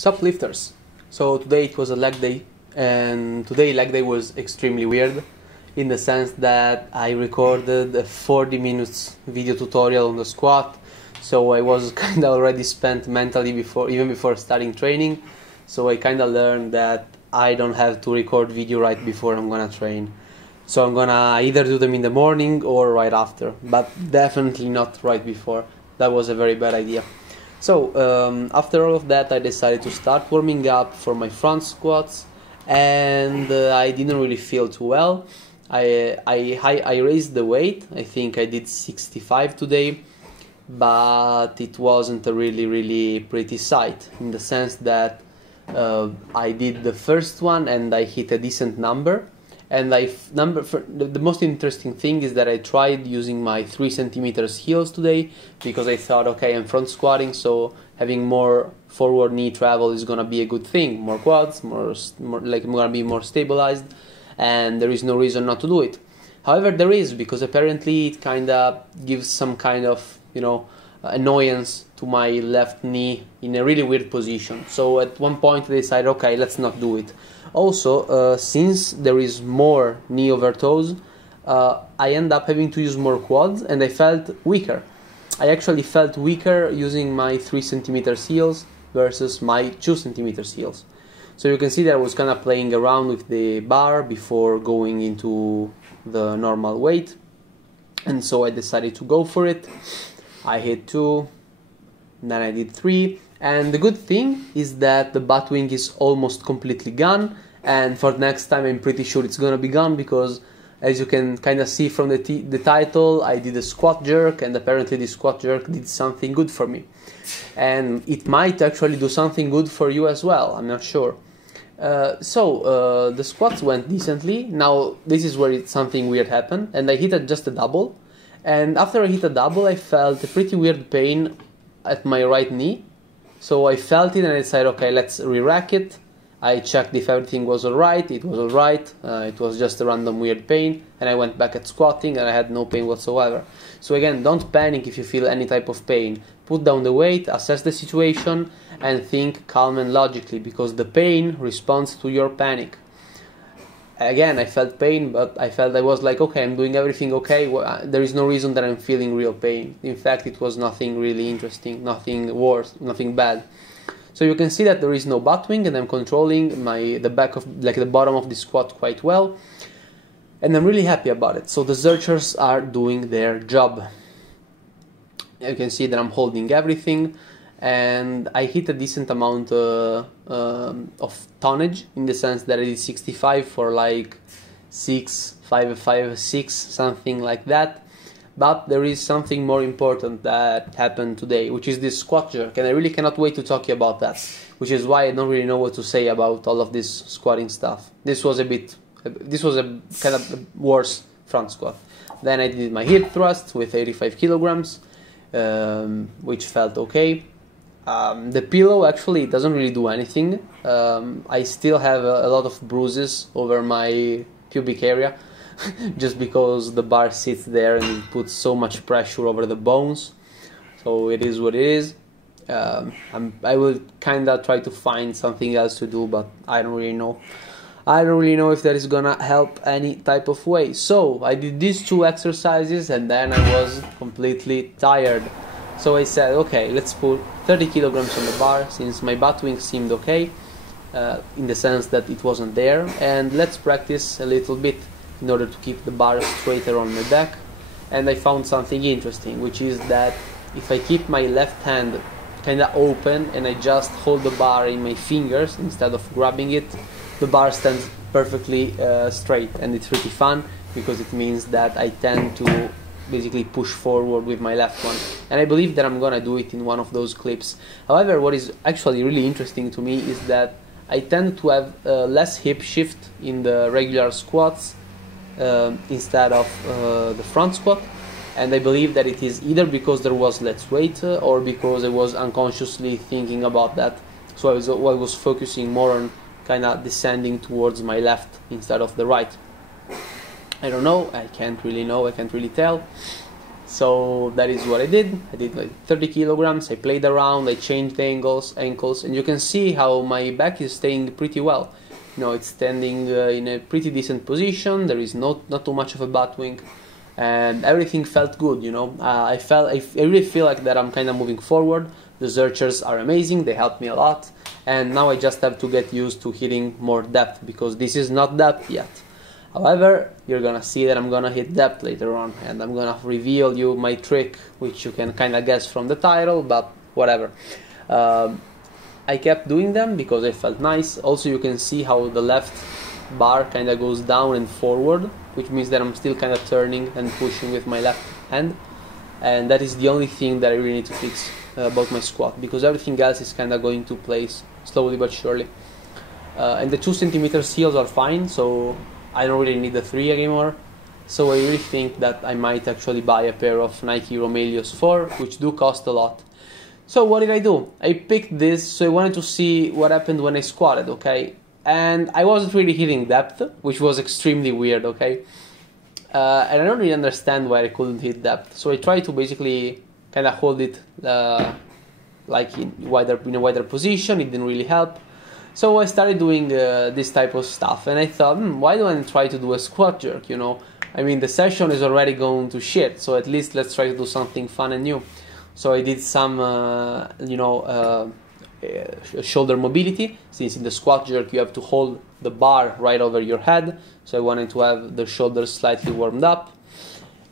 Sup lifters. So today it was a leg day, and today leg day was extremely weird in the sense that I recorded a 40 minutes video tutorial on the squat, so I was kind of already spent mentally even before starting training. So I kind of learned that I don't have to record video right before I'm gonna train. So I'm gonna either do them in the morning or right after, but definitely not right before. That was a very bad idea. So after all of that, I decided to start warming up for my front squats, and I didn't really feel too well. I raised the weight. I think I did 65 today, but it wasn't a really pretty sight, in the sense that I did the first one and I hit a decent number. And the most interesting thing is that I tried using my 3 centimeters heels today, because I thought, okay, I'm front squatting, so having more forward knee travel is gonna be a good thing. More quads, more like I'm gonna be more stabilized, and there is no reason not to do it. However, there is, because apparently it kind of gives some kind of, annoyance to my left knee in a really weird position. So at one point I decided, okay, let's not do it. Also, since there is more knee over toes, I end up having to use more quads, and I felt weaker. I actually felt weaker using my 3 centimeters heels versus my 2 centimeters heels. So you can see that I was kind of playing around with the bar before going into the normal weight, and so I decided to go for it. I hit 2, then I did 3, and the good thing is that the butt wing is almost completely gone, and for next time I'm pretty sure it's gonna be gone, because as you can kind of see from the title, I did a squat jerk, and apparently the squat jerk did something good for me, and it might actually do something good for you as well, I'm not sure. The squats went decently. Now this is where something weird happened, and I hit just a double. And after I hit a double, I felt a pretty weird pain at my right knee. So I felt it and I decided, okay, let's re-rack it. I checked if everything was alright. It was alright. It was just a random weird pain. And I went back at squatting and I had no pain whatsoever. So again, don't panic if you feel any type of pain. Put down the weight, assess the situation, and think calm and logically, because the pain responds to your panic. Again, I felt pain, but I was like, okay, I'm doing everything okay. There is no reason that I'm feeling real pain. In fact, it was nothing really interesting, nothing worse, nothing bad. So you can see that there is no butt wing, and I'm controlling the bottom of the squat quite well, and I'm really happy about it. So the searchers are doing their job. You can see that I'm holding everything, and I hit a decent amount of tonnage, in the sense that I did 65 for like 6, 6, something like that. But there is something more important that happened today, which is this squat jerk, and I really cannot wait to talk to you about that, which is why I don't really know what to say about all of this squatting stuff. This was a kind of worse front squat. Then I did my hip thrust with 85 kilograms, which felt okay. The pillow actually doesn't really do anything. I still have a lot of bruises over my pubic area, just because the bar sits there and it puts so much pressure over the bones. So it is what it is. I will kind of try to find something else to do, but I don't really know. I don't really know if that is gonna help any type of way. So I did these 2 exercises, and then I was completely tired. So I said, okay, let's put 30 kilograms on the bar, since my butt wing seemed okay, in the sense that it wasn't there, and let's practice a little bit in order to keep the bar straighter on my back. And I found something interesting, which is that if I keep my left hand kind of open and I just hold the bar in my fingers instead of grabbing it, the bar stands perfectly straight, and it's pretty fun, because it means that I tend to basically push forward with my left one, and I believe that I'm gonna do it in one of those clips. However, what is actually really interesting to me is that I tend to have less hip shift in the regular squats instead of the front squat, and I believe that it is either because there was less weight or because I was unconsciously thinking about that. So I was focusing more on kind of descending towards my left instead of the right. I don't know, I can't really tell. So that is what I did. I did like 30 kilograms. I played around, I changed the ankles, and you can see how my back is staying pretty well. You know, it's standing in a pretty decent position. There is not too much of a butt wing, and everything felt good. You know, I really feel like that I'm kind of moving forward. The zerchers are amazing. They helped me a lot, and now I just have to get used to hitting more depth, because this is not depth yet. However, you're gonna see that I'm gonna hit depth later on, and I'm gonna reveal you my trick, which you can kind of guess from the title, but whatever. I kept doing them because I felt nice. Also, you can see how the left bar kind of goes down and forward, which means that I'm still kind of turning and pushing with my left hand, and that is the only thing that I really need to fix about my squat, because everything else is kind of going to place slowly but surely. And the 2 centimeters heels are fine, so I don't really need the 3 anymore. So I really think that I might actually buy a pair of Nike Romelios 4, which do cost a lot. So what did I do? I picked this, so I wanted to see what happened when I squatted, okay? And I wasn't really hitting depth, which was extremely weird, okay? And I don't really understand why I couldn't hit depth. So I tried to basically kind of hold it like in a wider position. It didn't really help. So I started doing this type of stuff, and I thought, why don't I try to do a squat jerk, you know? I mean, the session is already going to shit, so at least let's try to do something fun and new. So I did some, shoulder mobility, since in the squat jerk you have to hold the bar right over your head. So I wanted to have the shoulders slightly warmed up.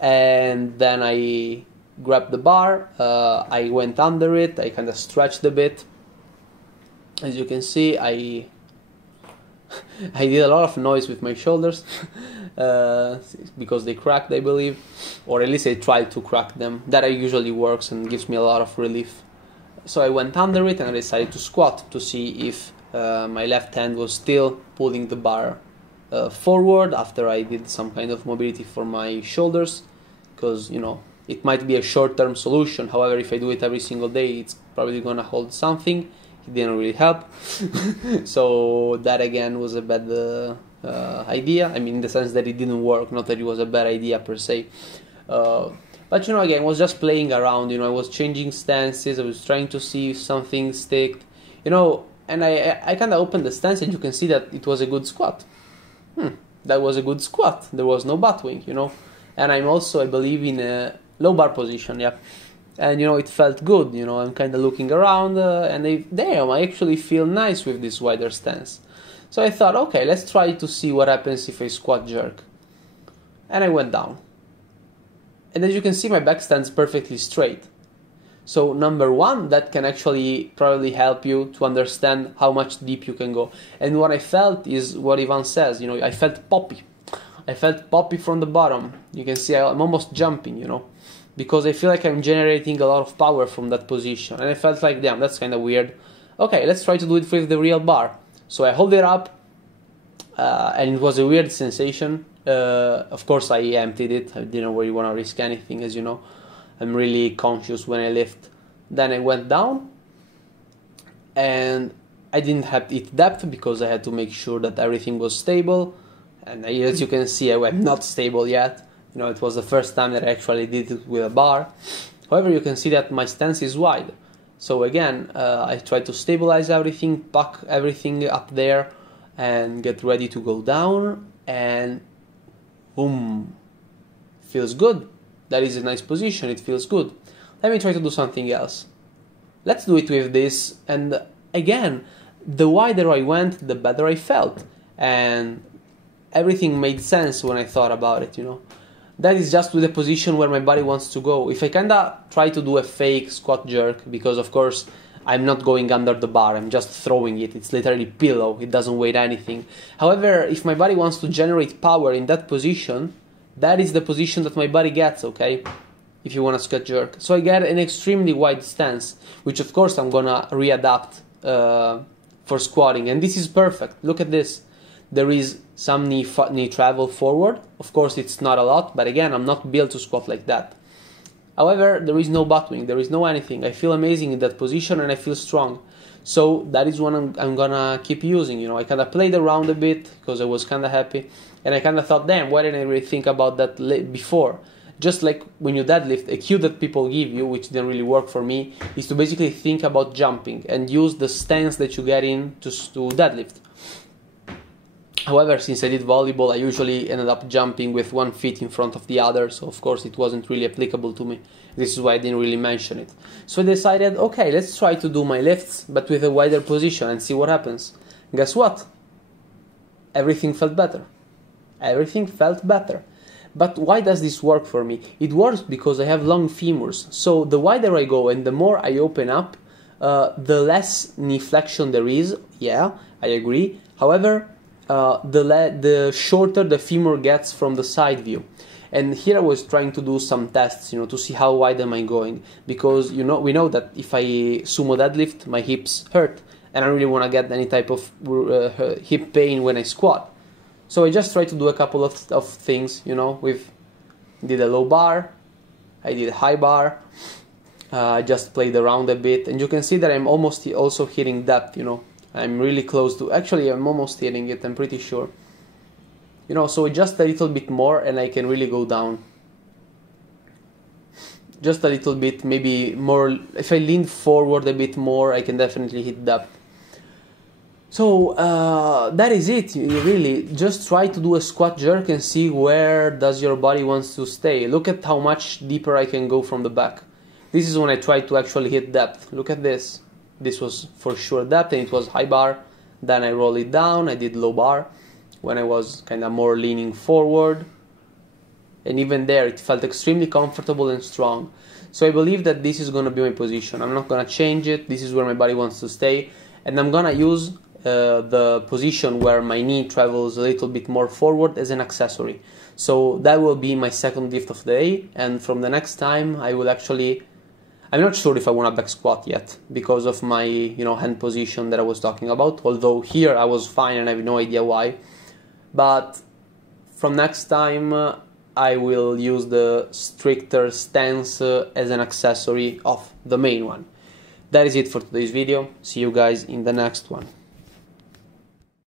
And then I grabbed the bar, I went under it, I kind of stretched a bit. As you can see, I did a lot of noise with my shoulders because they cracked, I believe, or at least I tried to crack them. That usually works and gives me a lot of relief. So I went under it and I decided to squat to see if my left hand was still pulling the bar forward after I did some kind of mobility for my shoulders, because, you know, it might be a short-term solution. However, if I do it every single day, it's probably gonna hold something. It didn't really help. So that again was a bad idea. I mean, in the sense that it didn't work, not that it was a bad idea per se. But, you know, again, I was just playing around, you know, I was changing stances, I was trying to see if something sticked, you know, and I kind of opened the stance and you can see that it was a good squat. That was a good squat. There was no butt wing, you know. And I'm also, I believe, in a low bar position, yeah. And, you know, it felt good, you know, I'm kind of looking around and damn, I actually feel nice with this wider stance. So I thought, okay, let's try to see what happens if I squat jerk. And I went down. And as you can see, my back stands perfectly straight. So number one, that can actually probably help you to understand how much deep you can go. And what I felt is what Ivan says, you know, I felt poppy. I felt poppy from the bottom. You can see I'm almost jumping, you know, because I feel like I'm generating a lot of power from that position. And I felt like, damn, that's kind of weird. Okay, let's try to do it with the real bar. So I hold it up, and it was a weird sensation. Of course, I emptied it. I didn't really want to risk anything, as you know. I'm really conscious when I lift. Then I went down, and I didn't have to hit depth because I had to make sure that everything was stable. And as you can see, I'm not stable yet. You know, it was the first time that I actually did it with a bar. However, you can see that my stance is wide. So again, I tried to stabilize everything, pack everything up there, and get ready to go down. And boom, feels good. That is a nice position, it feels good. Let me try to do something else. Let's do it with this, and again, the wider I went, the better I felt. And everything made sense when I thought about it, you know. That is just with the position where my body wants to go. If I kinda try to do a fake squat jerk, because of course I'm not going under the bar, I'm just throwing it, it's literally pillow, it doesn't weigh anything. However, if my body wants to generate power in that position, that is the position that my body gets, okay? If you want to squat jerk. So I get an extremely wide stance, which of course I'm gonna readapt for squatting, and this is perfect. Look at this. There is some knee travel forward. Of course, it's not a lot, but again, I'm not built to squat like that. However, there is no butt wing, there is no anything. I feel amazing in that position and I feel strong. So that is what I'm gonna keep using. You know, I kind of played around a bit because I was kind of happy, and I kind of thought, damn, why didn't I really think about that before? Just like when you deadlift, a cue that people give you, which didn't really work for me, is to basically think about jumping and use the stance that you get in to deadlift. However, since I did volleyball, I usually ended up jumping with one foot in front of the other, so of course it wasn't really applicable to me. This is why I didn't really mention it. So I decided, okay, let's try to do my lifts, but with a wider position and see what happens. Guess what? Everything felt better. Everything felt better. But why does this work for me? It works because I have long femurs. So the wider I go and the more I open up, the less knee flexion there is. Yeah, I agree. However, the shorter the femur gets from the side view. And here I was trying to do some tests, to see how wide am I going, because we know that if I sumo deadlift, my hips hurt, and I really want to get any type of hip pain when I squat. So I just tried to do a couple of things, did a low bar, I did a high bar, I just played around a bit, and you can see that I'm almost also hitting depth, I'm really close to, actually I'm almost hitting it, I'm pretty sure. So just a little bit more and I can really go down. Just a little bit, maybe more, if I lean forward a bit more, I can definitely hit depth. So that is it, really. Just try to do a squat jerk and see where does your body wants to stay. Look at how much deeper I can go from the back. This is when I try to actually hit depth. Look at this. This was for sure depth and it was high bar. Then I roll it down, I did low bar when I was kind of more leaning forward. And even there it felt extremely comfortable and strong. So I believe that this is going to be my position. I'm not going to change it. This is where my body wants to stay. And I'm going to use the position where my knee travels a little bit more forward as an accessory. So that will be my second lift of the day. And from the next time I will actually... I'm not sure if I want a back squat yet because of my hand position that I was talking about, although here I was fine and I have no idea why. But from next time I will use the stricter stance as an accessory of the main one. That is it for today's video. See you guys in the next one.